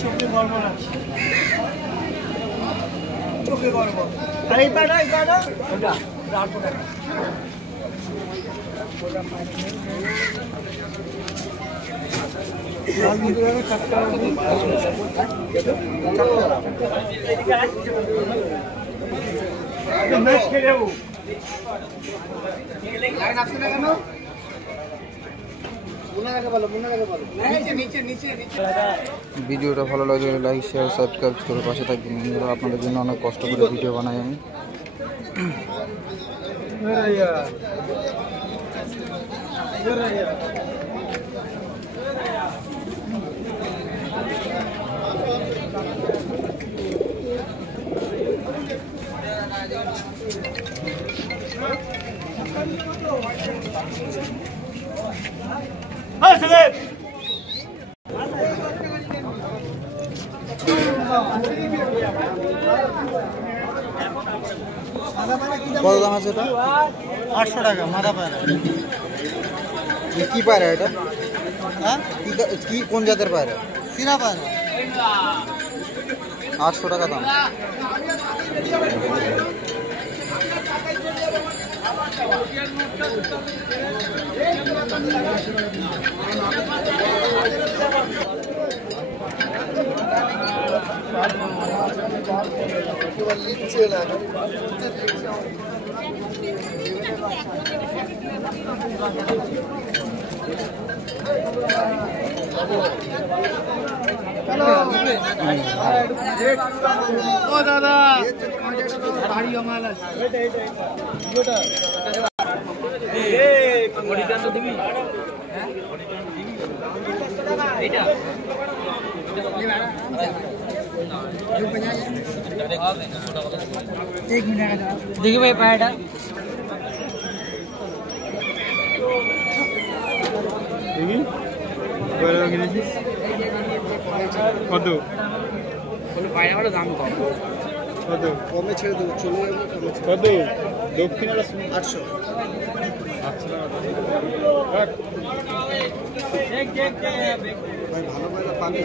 চোখে গড়বড় আছে, চোখে গড়বড়। আর এই পাটা ওটা 800 টাকা। ভিডিওটা ভালো লাগলে লাইক শেয়ার সাবস্ক্রাইব করে পাশে থাকবেন বন্ধুরা। আপনাদের জন্য অনেক কষ্ট করে ভিডিও বানাই আমি। কত দাম আছে এটা? 800 টাকা মাথা পায়রা। কি পায়রা এটা? হ্যাঁ, কি কোন জাতের পায়রা? চীনা পায়রা। 800 টাকা দাম। ও দাদা দেখি ভাই পায়রাটা কত পায়রাটার দাম কম, কত কমে ছেড়ে দেবো, চলে যাবো কমে। কত দক্ষিণ 800। ভাই ভালো পায়রা পাবি,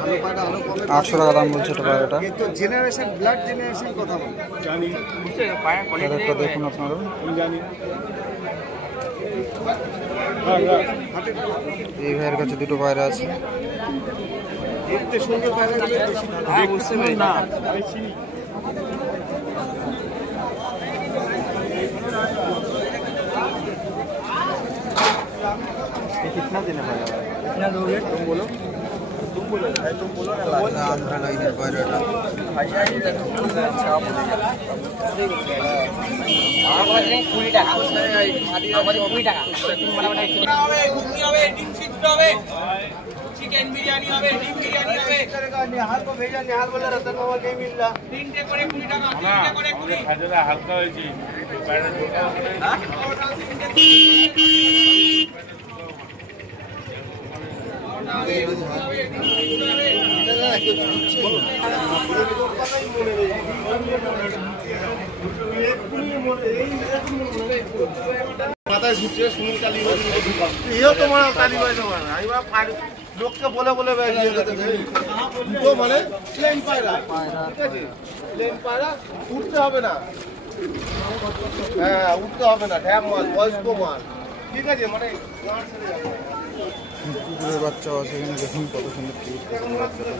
ভালো পায়রা আরো কমে। 800 টাকা দাম বলছে এটা পায়রাটা। কিন্তু জেনারেশন ব্লাড জেনারেশন কথা বল জানি, পায়রাটা দেখুন আপনারা। আমি জানি। এই ভাইয়ের কাছে দুটো পায়রা আছে। দেখতে সুন্দর পায়রাগুলো বেশি ভালো। হ্যাঁ বুঝতে পারি না, আমি চিনি। कितना देना पड़ेगा? कितना दोगे तुम बोलो, तुम बोलो भाई, तुम बोलो ना। आंध्रा लाइনের পায়রাটা। আমাদের 20 টাকা, আমাদের 20 টাকা। তুমি মানে হবে, ঘুগনি হবে, ডিম সিদ্ধ হবে, চিকেন বিরিয়ানি হবে, ডিম বিরিয়ানি হবে। निहाल को भेजा, निहाल बोला रतन मामा नहीं मिल रहा। 3 टे করে 20 টাকা, 3 टे করে 20। খাজলা হালকা হয়েছে পায়রা ঢোকা হবে। হ্যাঁ মাথায় ঘুরছে সুনীল কালী, ইও তোমার কালীবাই তোমার। আমি লোককে বলে বলে দুটো মানে প্লেন পায়রা, ঠিক আছে, প্লেন পায়রা উঠতে হবে না। হ্যাঁ উঠতে হবে না, ঢ্যাপ মাল, বয়স্ক মাল, ঠিক আছে, মানে কুকুরের বাচ্চাও আছে এখানে, দেখুন কত সুন্দর কিউট কুকুরের বাচ্চাটা।